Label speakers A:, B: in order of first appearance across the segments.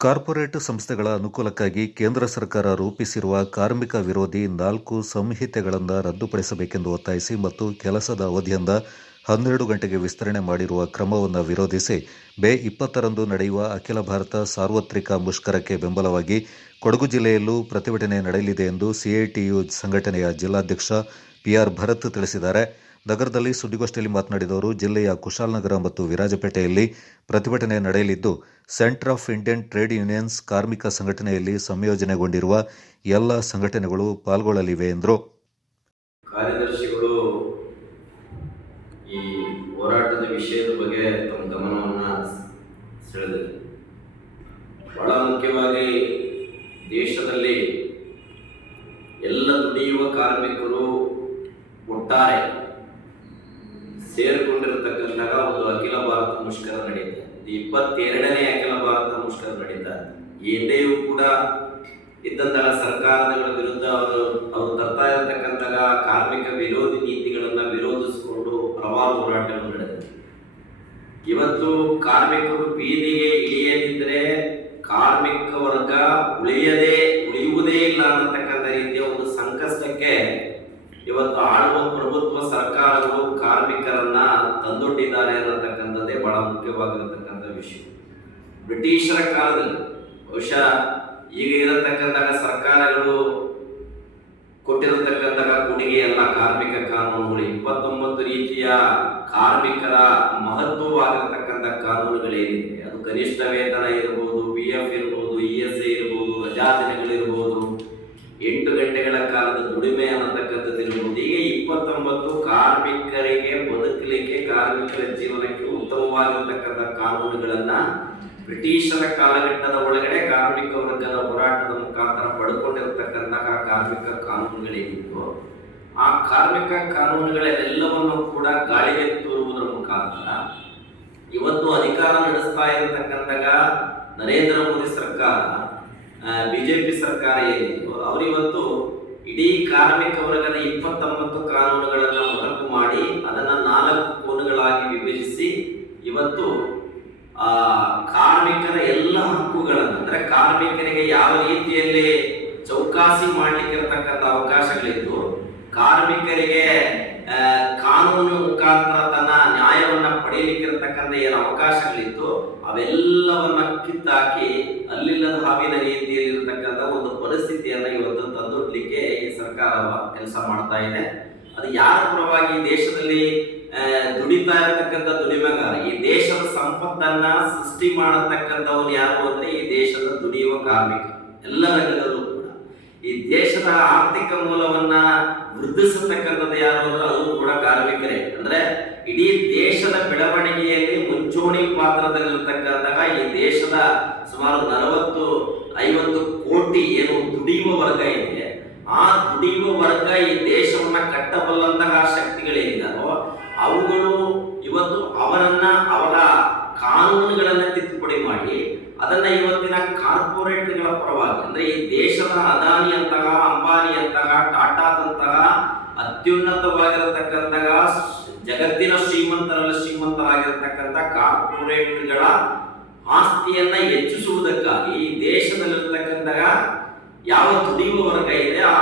A: Corporate ಸಂಸ್ಥೆಗಳ ಅನುಕೂಲಕ್ಕಾಗಿ ಕೇಂದ್ರ ಸರ್ಕಾರ ರೂಪಿಸಿರುವ ಕಾರ್ಮಿಕ ವಿರೋಧಿ ನಾಲ್ಕು ಸಂಹಿತೆಗಳನ್ನು ರದ್ದುಪಡಿಸಬೇಕೆಂದು ಒತ್ತಾಯಿಸಿ ಮತ್ತು ಕೆಲಸದ ಅವಧಿಯಿಂದ ಹನ್ನೆರಡು ಗಂಟೆಗೆ ವಿಸ್ತರಣೆ ಮಾಡಿರುವ ಕ್ರಮವನ್ನು ವಿರೋಧಿಸಿ ಮೇ ಇಪ್ಪತ್ತರಂದು ನಡೆಯುವ ಅಖಿಲ ಭಾರತ ಸಾರ್ವತ್ರಿಕ ಮುಷ್ಕರಕ್ಕೆ ಬೆಂಬಲವಾಗಿ ಕೊಡಗು ಜಿಲ್ಲೆಯಲ್ಲೂ ಪ್ರತಿಭಟನೆ ನಡೆಯಲಿದೆ ಎಂದು ಸಿಐಟಿಯು ಸಂಘಟನೆಯ ಜಿಲ್ಲಾಧ್ಯಕ್ಷ ಪಿಆರ್ ಭರತ್ ತಿಳಿಸಿದ್ದಾರೆ. ನಗರದಲ್ಲಿ ಸುದ್ದಿಗೋಷ್ಠಿಯಲ್ಲಿ ಮಾತನಾಡಿದವರು, ಜಿಲ್ಲೆಯ ಕುಶಾಲನಗರ ಮತ್ತು ವಿರಾಜಪೇಟೆಯಲ್ಲಿ ಪ್ರತಿಭಟನೆ ನಡೆಯಲಿದ್ದು, centre of Indian trade unions ಕಾರ್ಮಿಕ ಸಂಘಟನೆಯಲ್ಲಿ ಸಂಯೋಜನೆಗೊಂಡಿರುವ ಎಲ್ಲ ಸಂಘಟನೆಗಳು ಪಾಲ್ಗೊಳ್ಳಲಿವೆ, ಎಂದರು.
B: ಕಾರ್ಯದರ್ಶಿಗಳು ಈ ಹೋರಾಟದ ವಿಷಯದ ಬಗ್ಗೆ ತಮ್ಮ ಗಮನವನ್ನು ಸೆಳೆದರು. ಬಹಳ ಮುಖ್ಯವಾಗಿ ದೇಶದಲ್ಲಿ ಎಲ್ಲ ದುಡಿಯುವ ಕಾರ್ಮಿಕರು ಒಟ್ಟಾರೆ ಸೇರಿಕೊಂಡಿರತಕ್ಕಂತಹ ಒಂದು ಅಖಿಲ ಭಾರತ ಮುಷ್ಕರ ನಡೆಯುತ್ತೆ ಇಪ್ಪತ್ತೆರಡನೇ ಅಖಿಲ ಭಾರತ ಮುಷ್ಕರ ನಡೀತಾ ಇದೆ. ಕೂಡ ಇದ್ದಂತಹ ಸರ್ಕಾರಗಳ ವಿರುದ್ಧ ಅವರು ಅವರು ತರ್ತಾ ಇರತಕ್ಕಂತಹ ಕಾರ್ಮಿಕ ವಿರೋಧಿ ನೀತಿಗಳನ್ನ ವಿರೋಧಿಸಿಕೊಂಡು ಪ್ರವಾಹ ಹೋರಾಟಗಳು ನಡೆದಿದೆ ಇವತ್ತು ಕಾರ್ಮಿಕರು ಬೀದಿಗೆ ಇಳಿಯದಿದ್ದರೆ ಕಾರ್ಮಿಕ ವರ್ಗ ಉಳಿಯದೇ, ಉಳಿಯುವುದೇ ಇಲ್ಲ ಅನ್ನತಕ್ಕಂಥ ರೀತಿಯ ಒಂದು ಸಂಕಷ್ಟಕ್ಕೆ ಇವತ್ತು ಆಳುವ ಪ್ರಭುತ್ವ ಸರ್ಕಾರಗಳು ಕಾರ್ಮಿಕರನ್ನ ತಂದೊಡ್ಡಿದ್ದಾರೆ ಅನ್ನತಕ್ಕಂಥದ್ದೇ ಬಹಳ ಮುಖ್ಯವಾಗಿರತಕ್ಕಂಥ ವಿಷಯ. ಬ್ರಿಟಿಷರ ಕಾಲದಲ್ಲಿ ಬಹುಶಃ ಈಗ ಇರತಕ್ಕಂತಹ ಸರ್ಕಾರಗಳು ಕೊಟ್ಟಿರತಕ್ಕಂತಹ ಕೊಡುಗೆ ಎಲ್ಲ ಕಾರ್ಮಿಕ ಕಾನೂನುಗಳು ಇಪ್ಪತ್ತೊಂಬತ್ತು ರೀತಿಯ ಕಾರ್ಮಿಕರ ಮಹತ್ವವಾಗಿರತಕ್ಕಂಥ ಕಾನೂನುಗಳೇನಿದೆ ಅದು ಕನಿಷ್ಠ ವೇತನ ಇರಬಹುದು ಪಿ ಎಫ್ ಇರಬಹುದು ಇ ಎಸ್ ಐ ಇರಬಹುದು ರಜಾ ದಿನಗಳಿರ್ಬೋದು ಎಂಟು ಗಂಟೆಗಳ ಕಾಲದ ದುಡಿಮೆ ಹೀಗೆ ಇಪ್ಪತ್ತೊಂಬತ್ತು ಕಾರ್ಮಿಕರಿಗೆ ಬದುಕಲಿಕ್ಕೆ ಕಾರ್ಮಿಕರ ಜೀವನಕ್ಕೆ ಉತ್ತಮವಾಗಿರತಕ್ಕಂಥ ಕಾನೂನುಗಳನ್ನ ಬ್ರಿಟಿಷರ ಕಾಲಘಟ್ಟದ ಒಳಗಡೆ ಕಾರ್ಮಿಕ ವರ್ಗದ ಹೋರಾಟದ ಮುಖಾಂತರ ಪಡ್ಕೊಂಡಿರತಕ್ಕಂತಹ ಕಾರ್ಮಿಕ ಕಾನೂನುಗಳೇನಿತ್ತು ಆ ಕಾರ್ಮಿಕ ಕಾನೂನುಗಳೆಲ್ಲವನ್ನು ಕೂಡ ಗಾಳಿಗೆ ತೋರುವುದರ ಮುಖಾಂತರ ಇವತ್ತು ಅಧಿಕಾರ ನಡೆಸ್ತಾ ಇರತಕ್ಕಂತಹ ನರೇಂದ್ರ ಮೋದಿ ಸರ್ಕಾರ ಬಿಜೆಪಿ ಸರ್ಕಾರ ಏನಿತ್ತು ಅವರಿವತ್ತು ಇಡೀ ಕಾರ್ಮಿಕ ವರ್ಗದ ಇಪ್ಪತ್ತೊಂಬತ್ತು ಕಾನೂನುಗಳನ್ನು ಹೊರತು ಮಾಡಿ ಅದನ್ನು ನಾಲ್ಕು ಕೋನುಗಳಾಗಿ ವಿಭಜಿಸಿ ಇವತ್ತು, ಆ, ಕಾರ್ಮಿಕರ ಎಲ್ಲ ಹಕ್ಕುಗಳನ್ನು, ಅಂದರೆ ಕಾರ್ಮಿಕರಿಗೆ ಯಾವ ರೀತಿಯಲ್ಲಿ ಚೌಕಾಸಿ ಮಾಡ್ಲಿಕ್ಕೆ ಇರತಕ್ಕಂಥ ಅವಕಾಶಗಳಿದ್ದು, ಕಾರ್ಮಿಕರಿಗೆ ಕಾನೂನು ಮುಖಾಂತರ ಇರತಕ್ಕಂಥ ಏನು ಅವಕಾಶಗಳಿತ್ತು, ಅವೆಲ್ಲವನ್ನ ಕಿತ್ತಾಕಿ ಅಲ್ಲಿಲ್ಲದ ಹಾವಿನ ರೀತಿಯಲ್ಲಿ ಇರತಕ್ಕಂಥ ಒಂದು ಪರಿಸ್ಥಿತಿಯನ್ನ ಇವತ್ತು ತಂದೊಡ್ಲಿಕ್ಕೆ ಈ ಸರ್ಕಾರ ಕೆಲಸ ಮಾಡ್ತಾ ಇದೆ. ಅದು ಯಾರ ಪರವಾಗಿ ದೇಶದಲ್ಲಿ ದುಡಿತಾ ಇರತಕ್ಕಂಥ ದುಡಿಮೆಗಾರ, ಈ ದೇಶದ ಸಂಪತ್ತನ್ನ ಸೃಷ್ಟಿ ಮಾಡತಕ್ಕಂಥವ್ರು ಯಾರು ಅಂದ್ರೆ ಈ ದೇಶದ ದುಡಿಯುವ ಕಾರ್ಮಿಕ ಎಲ್ಲ ರಂಗದಲ್ಲೂ ಕೂಡ. ಈ ದೇಶದ ಆರ್ಥಿಕ ಮೂಲವನ್ನ ವೃದ್ಧಿಸತಕ್ಕಂಥದ್ದು ಯಾರು ಅಂದ್ರೆ ಅದು ಕೂಡ ಕಾರ್ಮಿಕರೇ. ಅಂದ್ರೆ ಇಡೀ ದೇಶದ ಬೆಳವಣಿಗೆಯಲ್ಲಿ ಮುಂಚೂಣಿ ಪಾತ್ರದಲ್ಲಿರ್ತಕ್ಕಂತಹ ಈ ದೇಶದ ಸುಮಾರು ನಲವತ್ತು, ಐವತ್ತು ಕೋಟಿ ಏನು ದುಡಿಯುವ ವರ್ಗ ಇದೆ. ಆ ದುಡಿಯುವ ವರ್ಗ ಈ ದೇಶವನ್ನ ಕಟ್ಟಬಲ್ಲಂತಹ ಶಕ್ತಿಗಳೇನಿದ್ದಾರೋ ಅವುಗಳು ಇವತ್ತು ಅವರನ್ನ ಅವರ ಕಾನೂನುಗಳನ್ನ ತಿದ್ದುಪಡಿ ಮಾಡಿ, ಅದನ್ನ ಇವತ್ತಿನ ಕಾರ್ಪೊರೇಟ್ಗಳ ಪರವಾಗಿ, ಅಂದ್ರೆ ಈ ದೇಶದ ಅದಾನಿಯಂತಹ, ಅಂಬಾನಿಯಂತಹ, ಟಾಟಾದಂತಹ ಅತ್ಯುನ್ನತವಾಗಿರತಕ್ಕಂತಹ ಜಗತ್ತಿನ ಶ್ರೀಮಂತರಲ್ಲಿ ಶ್ರೀಮಂತರಾಗಿರ್ತಕ್ಕಂಥ ಕಾರ್ಪೊರೇಟ್ಗಳ ಆಸ್ತಿಯನ್ನ ಹೆಚ್ಚಿಸುವುದಕ್ಕಾಗಿ ದೇಶದಲ್ಲಿರ್ತಕ್ಕಂಥ ಯಾವ ದುಡಿಯುವ ವರ್ಗ ಇದೆ, ಆ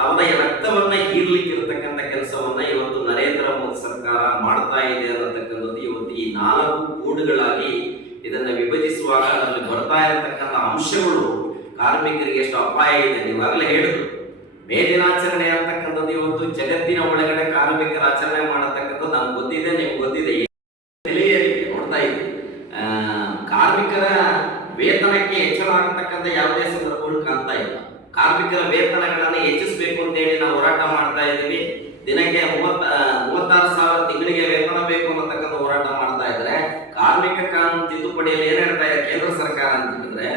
B: ಅವನ ರಕ್ತವನ್ನ ಹೀರ್ಲಿಕ್ಕೆ ಇರತಕ್ಕಂಥ ಕೆಲಸವನ್ನ ಇವತ್ತು ನರೇಂದ್ರ ಮೋದಿ ಸರ್ಕಾರ ಮಾಡ್ತಾ ಇದೆ ಅನ್ನತಕ್ಕಂಥದ್ದು ಇವತ್ತು ಈ ನಾಲ್ಕು ಕೋಡ್ಗಳಾಗಿ ಇದನ್ನ ವಿಭಜಿಸುವಾಗ ಅದರಲ್ಲಿ ಬರ್ತಾ ಇರತಕ್ಕಂಥ ಅಂಶಗಳು ಕಾರ್ಮಿಕರಿಗೆ ಎಷ್ಟು ಅಪಾಯ ಇದೆ ನೀವಾಗಲೇ ಹೇಳಿದ್ರು. ಮೇ ದಿನಾಚರಣೆ ಅಂತಕ್ಕಂಥದ್ದು ಇವತ್ತು ಜಗತ್ತಿನ ಒಳಗಡೆ ಕಾರ್ಮಿಕರ ಆಚರಣೆ ಮಾಡತಕ್ಕಂಥದ್ದು ನಮ್ಗೆ ಗೊತ್ತಿದೆ, ನಿಮ್ಗೆ ಗೊತ್ತಿದೆ. ಏರಿಕೆ ನೋಡ್ತಾ ಇದ್ದೀವಿ. ಕಾರ್ಮಿಕರ ವೇತನಕ್ಕೆ ಹೆಚ್ಚಳ ಆಗತಕ್ಕಂಥ ಯಾವುದೇ ಸಂದರ್ಭಗಳು ಕಾಣ್ತಾ ಇಲ್ಲ. ಕಾರ್ಮಿಕರ ವೇತನಗಳನ್ನು ಹೆಚ್ಚಿಸಬೇಕು ಅಂತ ಹೇಳಿ ನಾವು ಹೋರಾಟ ಮಾಡ್ತಾ ಇದ್ದೀವಿ. ದಿನಕ್ಕೆ ಮೂವತ್ತ ಮೂವತ್ತಾರು ಸಾವಿರ ತಿಂಗಳಿಗೆ ವೇತನ ಬೇಕು ಅನ್ನತಕ್ಕಂಥ ಹೋರಾಟ ಮಾಡ್ತಾ ಇದ್ರೆ ಕಾರ್ಮಿಕ ಕಾನೂನು ತಿದ್ದುಪಡಿಯಲ್ಲಿ ಏನ್ ಹೇಳ್ತಾ ಇದೆ ಕೇಂದ್ರ ಸರ್ಕಾರ ಅಂತ ಹೇಳಿದ್ರೆ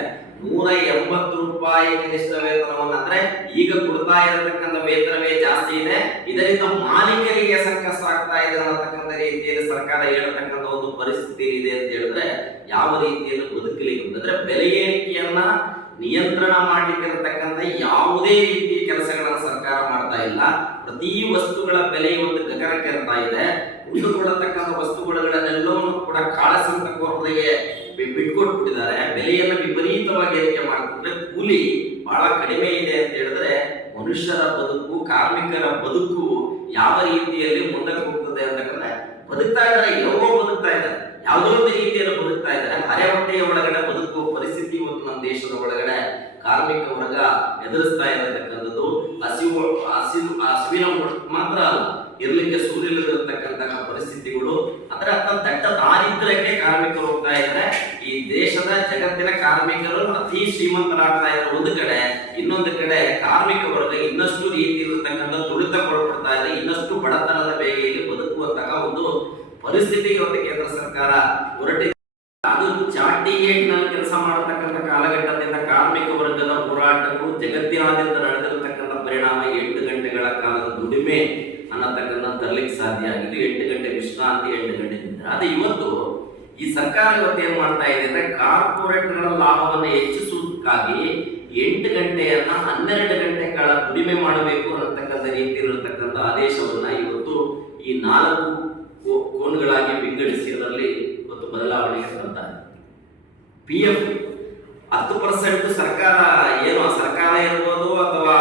B: ನೂರ ಎಂಬತ್ತು ರೂಪಾಯಿ ಕನಿಷ್ಠ ವೇತನವನ್ನು ಅಂದ್ರೆ ಈಗ ಕೊಡ್ತಾ ಇರತಕ್ಕಂಥ ವೇತನವೇ ಜಾಸ್ತಿ ಇದೆ. ಇದರಿಂದ ಮಾಲೀಕರಿಗೆ ಸಂಕಷ್ಟ ಆಗ್ತಾ ಇದೆ ಅನ್ನತಕ್ಕಂಥ ರೀತಿಯಲ್ಲಿ ಸರ್ಕಾರ ಹೇಳತಕ್ಕಂಥ ಒಂದು ಪರಿಸ್ಥಿತಿ ಇದೆ ಅಂತ ಹೇಳಿದ್ರೆ ಯಾವ ರೀತಿಯಲ್ಲಿ ಬದುಕಲಿಕ್ಕೆ ಅಂತಂದ್ರೆ ಬೆಲೆ ಏರಿಕೆಯನ್ನ ನಿಯಂತ್ರಣ ಮಾಡ್ಲಿಕ್ಕೆ ಯಾವುದೇ ರೀತಿಯ ಕೆಲಸಗಳನ್ನ ಪ್ರತಿ ವಸ್ತುಗಳ ಬೆಲೆ ಒಂದು ಗಗನಕ್ಕೆ ಇರ್ತಾ ಇದೆ. ಉಳಿದುಕೊಳ್ಳತಕ್ಕಂಥ ವಸ್ತುಗಳನ್ನೆಲ್ಲವನ್ನು ಕೂಡ ಕಾಳಸಂತ ಕೋರರಿಗೆ ಬಿಟ್ಕೊಟ್ಬಿಟ್ಟಿದ್ದಾರೆ. ಬೆಲೆಯನ್ನು ವಿಪರೀತವಾಗಿ ಏರಿಕೆ ಮಾಡಿಕೊಂಡ್ರೆ ಕೂಲಿ ಬಹಳ ಕಡಿಮೆ ಇದೆ ಅಂತ ಹೇಳಿದ್ರೆ ಮನುಷ್ಯರ ಬದುಕು, ಕಾರ್ಮಿಕರ ಬದುಕು ಯಾವ ರೀತಿಯಲ್ಲಿ ಮುಂದಕ್ಕೆ ಹೋಗ್ತದೆ ಅಂತಂದ್ರೆ ಬದುಕ್ತಾ ಇದ್ದಾರೆ. ಯಾವೋ ಬದುಕ್ತಾ ಇದ್ದಾರೆ. ಯಾವುದೋ ಒಂದು ರೀತಿಯಲ್ಲಿ ಬದುಕ್ತಾ ಇದ್ದಾರೆ. ಅರೆ ಹೊಟ್ಟೆಯ ಒಳಗಡೆ ಬದುಕುವ ಪರಿಸ್ಥಿತಿ ಇವತ್ತು ನಮ್ಮ ದೇಶದ ಒಳಗಡೆ ಕಾರ್ಮಿಕ ವರ್ಗ ಎದುರಿಸ್ತಾ ಇರತಕ್ಕಂಥದ್ದು ಹಸಿವು ಹಸಿವು ಹಸಿವಿನ ಮಾತ್ರ ಅಲ್ಲ, ಇರ್ಲಿಕ್ಕೆ ಸೂರ್ಯಲಿರತಕ್ಕಂತಹ ಪರಿಸ್ಥಿತಿಗಳು ಅರ್ಥ ದಟ್ಟ ದಾರಿದ್ರ್ಯಕ್ಕೆ ಕಾರ್ಮಿಕರು ಹೋಗ್ತಾ ಇದ್ದಾರೆ. ಈ ದೇಶದ ಜಗತ್ತಿನ ಕಾರ್ಮಿಕರು ಅತಿ ಶ್ರೀಮಂತರಾಗ್ತಾ ಇದ್ದಾರೆ. ಒಂದು ಕಡೆ, ಇನ್ನೊಂದು ಕಡೆ ಕಾರ್ಮಿಕ ವರ್ಗ ಇನ್ನಷ್ಟು ರೀತಿ ಇರತಕ್ಕಂಥ ತುಳಿತಗೊಳಪಡ್ತಾ ಇದೆ. ಇನ್ನಷ್ಟು ಬಡತನದ ಬೇಗೆಯಲ್ಲಿ ಬದುಕುವಂತಹ ಒಂದು ಪರಿಸ್ಥಿತಿಗೆ ಇವತ್ತು ಕೇಂದ್ರ ಸರ್ಕಾರ ಹೊರಟಿದೆ ಅದು ಚಾಟಿ ಗೇಟ್ನಲ್ಲಿ ಕೆಲಸ ಮಾಡತಕ್ಕಂಥ ಕಾಲಘಟ್ಟದಿಂದ ಕಾರ್ಮಿಕ ವರ್ಗದ ಹೋರಾಟಗಳು ಜಗತ್ತಿನಾದ್ಯಂತ ನಡೆದಿರತಕ್ಕಂಥ ಪರಿಣಾಮ ಎಂಟು ಗಂಟೆಗಳ ಕಾಲದ ದುಡಿಮೆ ಅನ್ನತಕ್ಕಂಥ ತರಲಿಕ್ಕೆ ಸಾಧ್ಯ ಆಗಿದೆ ಎಂಟು ಗಂಟೆ ವಿಶ್ರಾಂತಿ ಎಂಟು ಗಂಟೆ ನಿದ್ರೆ ಆದ್ರೆ ಇವತ್ತು ಈ ಸರ್ಕಾರ ಇವತ್ತು ಏನ್ ಮಾಡ್ತಾ ಇದೆ ಅಂದ್ರೆ ಕಾರ್ಪೊರೇಟ್ಗಳ ಲಾಭವನ್ನು ಹೆಚ್ಚಿಸುವುದಕ್ಕಾಗಿ ಎಂಟು ಗಂಟೆಯನ್ನ ಹನ್ನೆರಡು ಗಂಟೆ ಕಾಲ ದುಡಿಮೆ ಮಾಡಬೇಕು ಅನ್ನತಕ್ಕಂಥ ರೀತಿಯಲ್ಲಿರತಕ್ಕಂಥ ಆದೇಶವನ್ನ ಇವತ್ತು ಈ ನಾಲ್ಕು ಕೋನ್ಗಳಾಗಿ ವಿಂಗಡಿಸಿ ಅದರಲ್ಲಿ ಇವತ್ತು ಬದಲಾವಣೆ ತಂತಾರೆ ಪಿ ಎಫ್ ಹತ್ತು ಪರ್ಸೆಂಟ್ ಸರ್ಕಾರ ಏನು ಸರ್ಕಾರ ಇರ್ಬೋದು ಅಥವಾ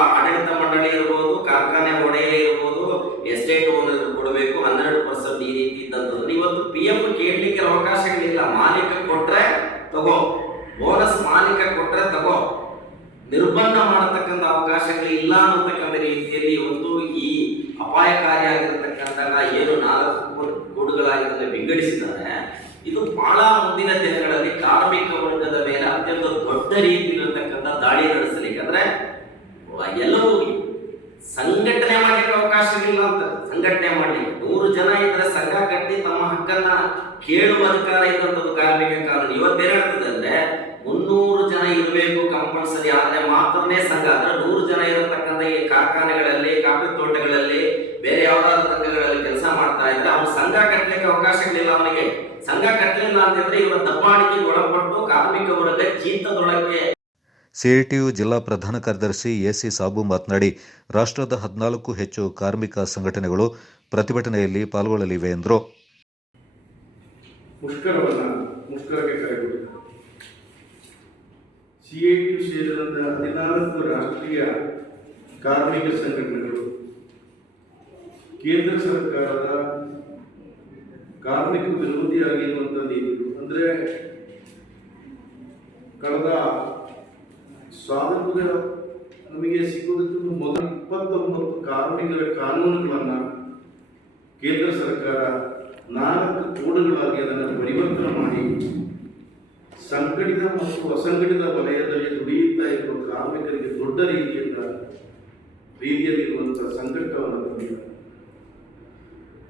B: ಕೋಡ್- ಕೋಡ್ಗಳಾಗಿ ವಿಂಗಡಿಸಿದ್ದಾರೆ. ಇದು ಬಹಳ ಮುಂದಿನ ದಿನಗಳಲ್ಲಿ ಕಾರ್ಮಿಕ ವರ್ಗದ ಮೇಲೆ ಅತ್ಯಂತ ದೊಡ್ಡ ರೀತಿಯಲ್ಲಿರತಕ್ಕಂಥ ದಾಳಿ ನಡೆಸಲಿಕ್ಕೆ ಅಂದ್ರೆ ಎಲ್ಲರೂ ಸಂಘಟನೆ ಅವಕಾಶ ಇಲ್ಲ ಅಂತ. ಸಂಘಟನೆ ಮಾಡ್ಲಿಕ್ಕೆ ನೂರು ಜನ ಇದ್ರೆ ಸಂಘ ಕಟ್ಟಿ ತಮ್ಮ ಹಕ್ಕನ್ನ ಕೇಳುವ ಅಧಿಕಾರ ಇದ್ದಂಥದ್ದು ಕಾರ್ಮಿಕ ಕಾನೂನು. ಇವತ್ತೇನಾಗ್ತದೆ ಅಂದ್ರೆ, ಮುನ್ನೂರು ಜನ ಇರಬೇಕು ಕಂಪಲ್ಸರಿ ಆದ್ರೆ ಮಾತ್ರನೇ ಸಂಘ, ಅಂದ್ರೆ ನೂರು ಜನ
A: ಸಿಐಟಿಯು ಜಿಲ್ಲಾ ಪ್ರಧಾನ ಕಾರ್ಯದರ್ಶಿ ಎಸಿ ಸಾಬು ಮಾತನಾಡಿ ರಾಷ್ಟ್ರದ ಹದಿನಾಲ್ಕು ಹೆಚ್ಚು ಕಾರ್ಮಿಕ ಸಂಘಟನೆಗಳು ಪ್ರತಿಭಟನೆಯಲ್ಲಿ ಪಾಲ್ಗೊಳ್ಳಲಿವೆ ಎಂದರು.
C: ಸಿಐಟಿಯು ಸೇರಿದಂತ ಹದಿನಾಲ್ಕು ರಾಷ್ಟ್ರೀಯ ಕಾರ್ಮಿಕ ಸಂಘಟನೆಗಳು ಕೇಂದ್ರ ಸರ್ಕಾರದ ಕಾರ್ಮಿಕ ವಿರೋಧಿಯಾಗಿರುವಂಥ ನೀತಿಗಳು ಅಂದರೆ ಕಳೆದ ಸ್ವಾತಂತ್ರ್ಯ ನಮಗೆ ಸಿಗುವುದಕ್ಕಿಂತ ಮೊದಲು ಇಪ್ಪತ್ತೊಂಬತ್ತು ಕಾರ್ಮಿಕರ ಕಾನೂನುಗಳನ್ನು ಕೇಂದ್ರ ಸರ್ಕಾರ ನಾಲ್ಕು ಕೋಡುಗಳಾಗಿ ಅದನ್ನು ಪರಿವರ್ತನೆ ಮಾಡಿ ಸಂಘಟಿತ ಮತ್ತು ಅಸಂಘಟಿತ ವಲಯದಲ್ಲಿ ದುಡಿಯುತ್ತಾ ಇರುವ ಕಾರ್ಮಿಕರಿಗೆ ದೊಡ್ಡ ರೀತಿಯಿಂದ ರೀತಿಯಲ್ಲಿರುವಂಥ ಸಂಕಟವನ್ನು ತಂದಿದ್ದಾರೆ.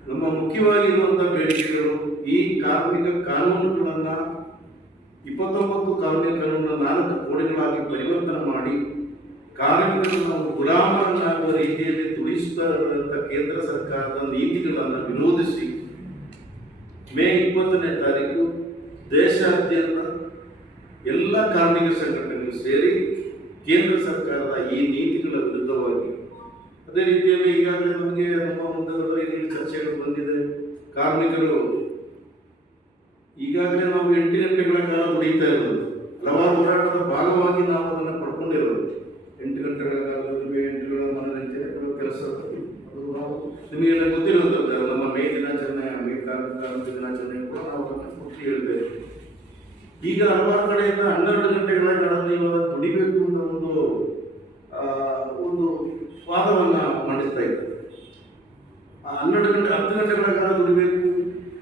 C: ನಮ್ಮ ಮುಖ್ಯವಾಗಿರುವಂಥ ಬೇಡಿಕೆಗಳು ಈ ಕಾರ್ಮಿಕ ಕಾನೂನುಗಳನ್ನು ಇಪ್ಪತ್ತೊಂಬತ್ತು ಕಾನೂನನ್ನ ನಾಲ್ಕು ಕೋಣೆಗಳಾಗಿ ಪರಿವರ್ತನೆ ಮಾಡಿ ಕಾರ್ಮಿಕರನ್ನು ಗುಲಾಮರನ್ನಾಗುವ ರೀತಿಯಲ್ಲಿ ತುಳಿಸುತ್ತ ಕೇಂದ್ರ ಸರ್ಕಾರದ ನೀತಿಗಳನ್ನು ವಿರೋಧಿಸಿ ಮೇ ಇಪ್ಪತ್ತನೇ ತಾರೀಕು ದೇಶಾದ್ಯಂತ ಎಲ್ಲ ಕಾರ್ಮಿಕ ಸಂಘಟನೆಗಳು ಸೇರಿ ಕೇಂದ್ರ ಸರ್ಕಾರದ ಈ ನೀತಿಗಳ ವಿರುದ್ಧವಾಗಿ ಅದೇ ರೀತಿಯಲ್ಲಿ ಈಗಾಗಲೇ ನಮಗೆ ನಮ್ಮ ಮುಂದೆ ಚರ್ಚೆಗಳು ಬಂದಿದೆ. ಕಾರ್ಮಿಕರು, ಈಗಾಗಲೇ ನಾವು ಗಂಟೆಗಳ ಇರೋದು. ಹಲವಾರು ಹೋರಾಟದ ಭಾಗವಾಗಿ ನಾವು ಅದನ್ನು ಪಡ್ಕೊಂಡಿರೋದು. ಎಂಟು ಗಂಟೆಗಳ ಕಾಲ ನಿಮಗೆ ಎಂಟು ಗಂಟೆಗಳ ಮನರಂಜನೆ ಕೊಡೋ ಕೆಲಸ ಅದು ನಾವು ನಿಮಗೆಲ್ಲ ಗೊತ್ತಿರುವಂಥದ್ದು ನಮ್ಮ ಮೇ ದಿನಾಚರಣೆ, ಮೇ ಕಾರ್ಮಿಕ ದಿನಾಚರಣೆ ಕೂಡ ನಾವು ಅದನ್ನು ಪೂರ್ತಿ ಹೇಳ್ತೇವೆ ಈಗ ಹಲವಾರು ಕಡೆಯಿಂದ ಹನ್ನೆರಡು ಗಂಟೆಗಳ ಕಾಲದಲ್ಲಿ ಇವಾಗ ದುಡಿಬೇಕು ಅಂತ ಒಂದು ಒಂದು ವಾದವನ್ನು ಮಂಡಿಸ್ತಾ ಇದ್ದಾರೆ. ಆ ಹನ್ನೆರಡು ಗಂಟೆ, ಹತ್ತು ಗಂಟೆಗಳ ಕಾಲ ದುಡಿಬೇಕು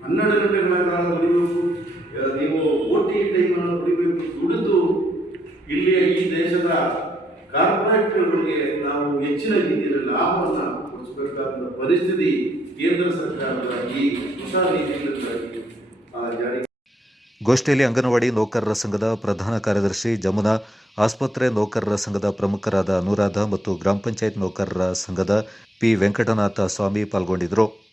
C: ಹನ್ನೆರಡು ಗಂಟೆಗಳ ಕಾಲ ದುಡಿಬೇಕು ಆ, ನೀವು ಓ ಟಿ ಟೈಮನ್ನು ದುಡಿಬೇಕು ದುಡಿದು ಇಲ್ಲಿಯ ಈ ದೇಶದ ಕಾರ್ಪೊರೇಟ್ಗಳಿಗೆ ನಾವು ಹೆಚ್ಚಿನ ರೀತಿಯಲ್ಲಿ ಲಾಭವನ್ನು ಕೊಡಿಸಬೇಕಾದ ಪರಿಸ್ಥಿತಿ
A: ಗೋಷ್ಠಿಯಲ್ಲಿ ಅಂಗನವಾಡಿ ನೌಕರರ ಸಂಘದ ಪ್ರಧಾನ ಕಾರ್ಯದರ್ಶಿ ಜಮುನಾ, ಆಸ್ಪತ್ರೆ ನೌಕರರ ಸಂಘದ ಪ್ರಮುಖರಾದ ಅನುರಾಧ ಮತ್ತು ಗ್ರಾಮ ಪಂಚಾಯತ್ ನೌಕರರ ಸಂಘದ ಪಿ ವೆಂಕಟನಾಥ ಸ್ವಾಮಿ ಪಾಲ್ಗೊಂಡಿದ್ದರು.